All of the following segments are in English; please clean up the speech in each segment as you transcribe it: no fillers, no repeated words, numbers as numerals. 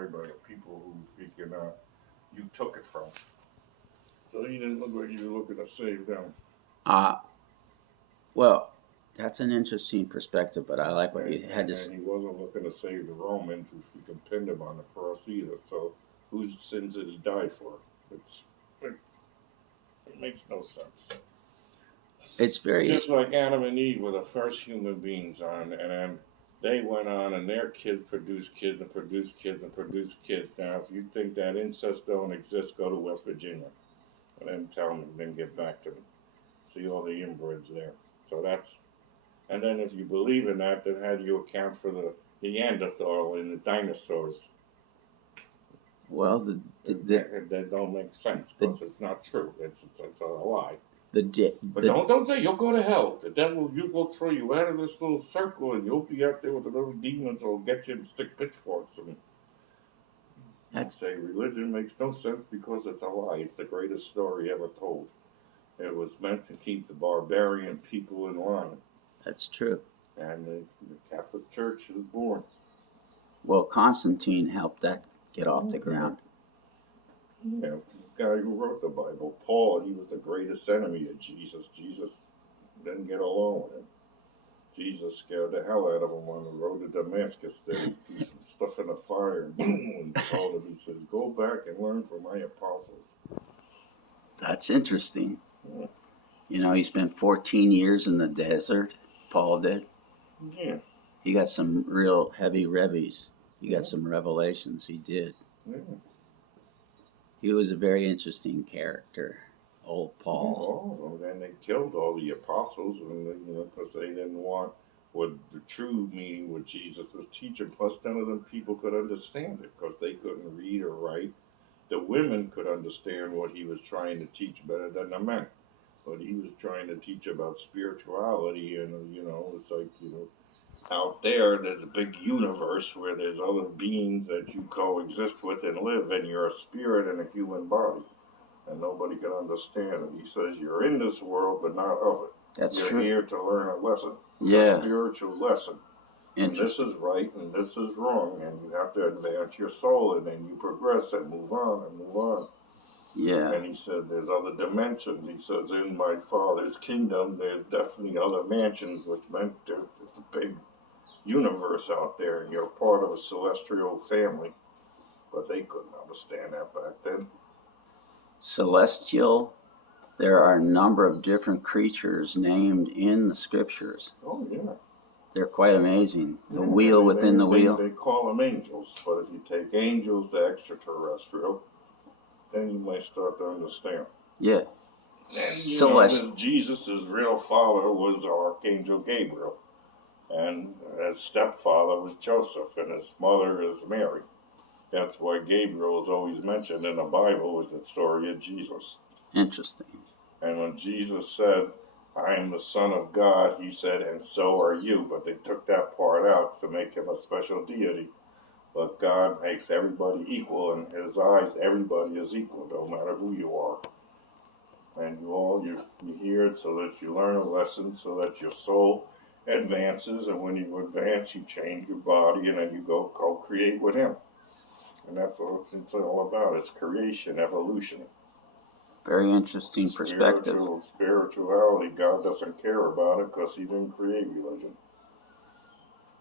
destroyed by the people who freaking you took it from. So he didn't look like you were looking to save them. Well, that's an interesting perspective, but I like what you had to And he wasn't looking to save the Romans who freaking pinned him on the cross either. So whose sins did he die for? It makes no sense. It's very just like Adam and Eve were the first human beings on, and then they went on, and their kids produced kids and produced kids and produced kids. Now, if you think that incest don't exist, go to West Virginia, and then tell me, then get back to me. See all the inbreds there. So that's, and then if you believe in that, then how do you account for the Neanderthal and the dinosaurs? well that don't make sense because it's not true. It's a lie. But don't say you'll go to hell. The devil, you will throw you out of this little circle, and you'll be out there with the little demons who'll get you and stick pitchforks. And say religion makes no sense because it's a lie. It's the greatest story ever told. It was meant to keep the barbarian people in line. That's true. And the Catholic Church was born. Well, Constantine helped that get off the ground. Yeah, the guy who wrote the Bible, Paul, he was the greatest enemy of Jesus. Jesus didn't get along with him. Jesus scared the hell out of him on the road to Damascus. They threw some stuff in the fire, and boom, and told him, he says, go back and learn from my apostles. That's interesting. Yeah. You know, he spent 14 years in the desert, Paul did. Yeah. He got some real heavy revies. He got some revelations, he did. Yeah. He was a very interesting character, old Paul. Oh, then they killed all the apostles, and because they didn't want what the true meaning what Jesus was teaching. Plus, none of them people could understand it because they couldn't read or write. The women could understand what he was trying to teach better than the men, but he was trying to teach about spirituality, and it's like out there's a big universe where there's other beings that you coexist with and live, and you're a spirit in a human body. And nobody can understand it. He says you're in this world, but not of it. That's you're true. Here to learn a lesson. Yeah. A spiritual lesson. And this is right and this is wrong, and you have to advance your soul, and then you progress and move on and move on. Yeah. And he said there's other dimensions. He says in my Father's kingdom there's definitely other mansions, which meant there's a big universe out there, and you're part of a celestial family. But they couldn't understand that back then. Celestial, there are a number of different creatures named in the scriptures. Oh, yeah. They're quite amazing. The wheel within the wheel. They call them angels, but if you take angels to extraterrestrial, then you might start to understand. Yeah. And Jesus' real father was Archangel Gabriel, and his stepfather was Joseph, and his mother is Mary. That's why Gabriel is always mentioned in the Bible with the story of Jesus. Interesting. And when Jesus said, I am the Son of God, he said, and so are you. But they took that part out to make him a special deity. But God makes everybody equal. In his eyes, everybody is equal, no matter who you are. And you hear it so that you learn a lesson, so that your soul advances. And when you advance, you change your body, and then you go co-create with him. And that's what it's all about. It's creation, evolution. Very interesting perspective. Spirituality, God doesn't care about it because he didn't create religion.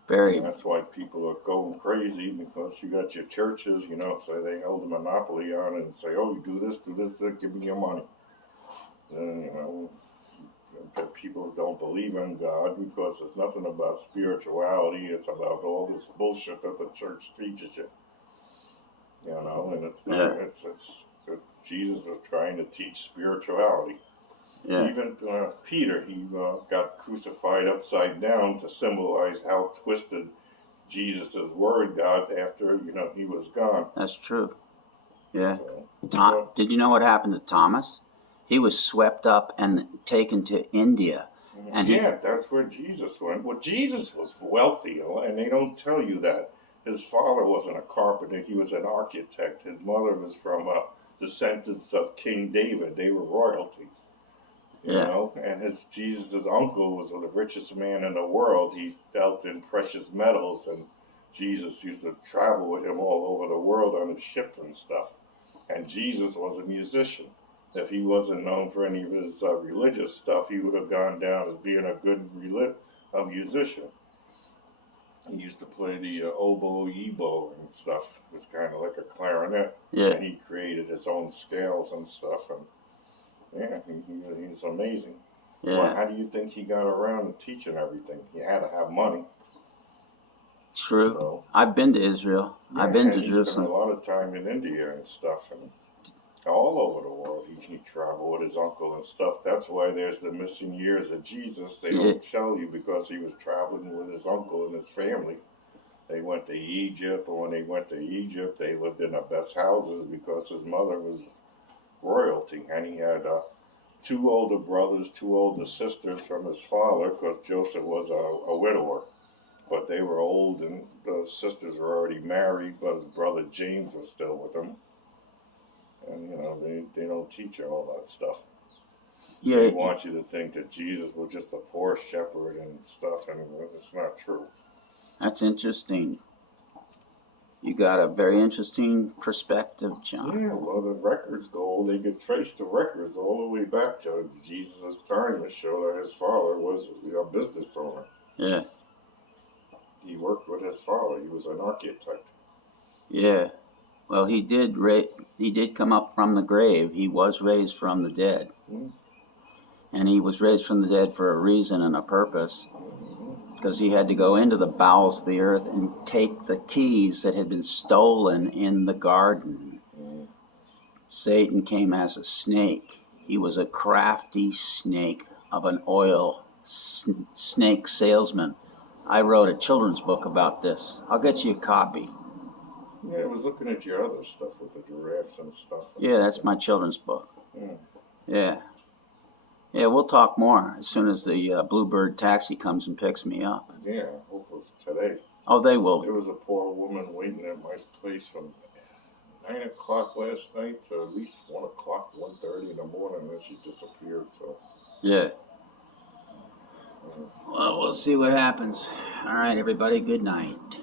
And that's why people are going crazy, because you got your churches, so they hold a monopoly on it and say, oh, you do this, give me your money. And, people don't believe in God because it's nothing about spirituality. It's about all this bullshit that the church teaches you. And it's not, it's Jesus is trying to teach spirituality. Yeah. Even Peter, he got crucified upside down to symbolize how twisted Jesus' word got after, he was gone. That's true. Yeah. Did you know what happened to Thomas? He was swept up and taken to India. And that's where Jesus went. Well, Jesus was wealthy, and they don't tell you that. His father wasn't a carpenter, he was an architect. His mother was from descendants of King David. They were royalty. You know, and Jesus' uncle was the richest man in the world. He dealt in precious metals, and Jesus used to travel with him all over the world on his ships and stuff. And Jesus was a musician. If he wasn't known for any of his religious stuff, he would have gone down as being a good musician. He used to play the oboe, and stuff. It was kind of like a clarinet. Yeah. And he created his own scales and stuff. And yeah, he's amazing. Yeah. Well, how do you think he got around and teaching everything? He had to have money. True. So, I've been to Israel. yeah, I've been to and he spent Jerusalem. a lot of time in India and stuff, and all over the world. He traveled with his uncle and stuff. That's why there's the missing years of Jesus. They don't tell you because he was traveling with his uncle and his family. They went to Egypt, and when they went to Egypt, they lived in the best houses because his mother was royalty, and he had 2 older brothers, 2 older sisters from his father, because Joseph was a widower. But they were old, and the sisters were already married, but his brother James was still with them. And, they don't teach you all that stuff. Yeah. They want you to think that Jesus was just a poor shepherd and stuff, and it's not true. That's interesting. You got a very interesting perspective, John. Yeah, well, the records they could trace the records all the way back to Jesus' time to show that his father was a business owner. Yeah. He worked with his father. He was an architect. Yeah. Well, he did come up from the grave. He was raised from the dead. Mm-hmm. And he was raised from the dead for a reason and a purpose. Because he had to go into the bowels of the earth and take the keys that had been stolen in the garden. Mm-hmm. Satan came as a snake. He was a crafty snake of an oil snake salesman. I wrote a children's book about this. I'll get you a copy. Yeah, I was looking at your other stuff with the giraffes and stuff. Yeah, that's my children's book. Mm. Yeah. Yeah, we'll talk more as soon as the Bluebird taxi comes and picks me up. Yeah, hopefully it's today. Oh, they will. There was a poor woman waiting at my place from 9 o'clock last night to at least 1 o'clock, 1:30 in the morning, and then she disappeared. So. Yeah. Well, we'll see what happens. All right, everybody, good night.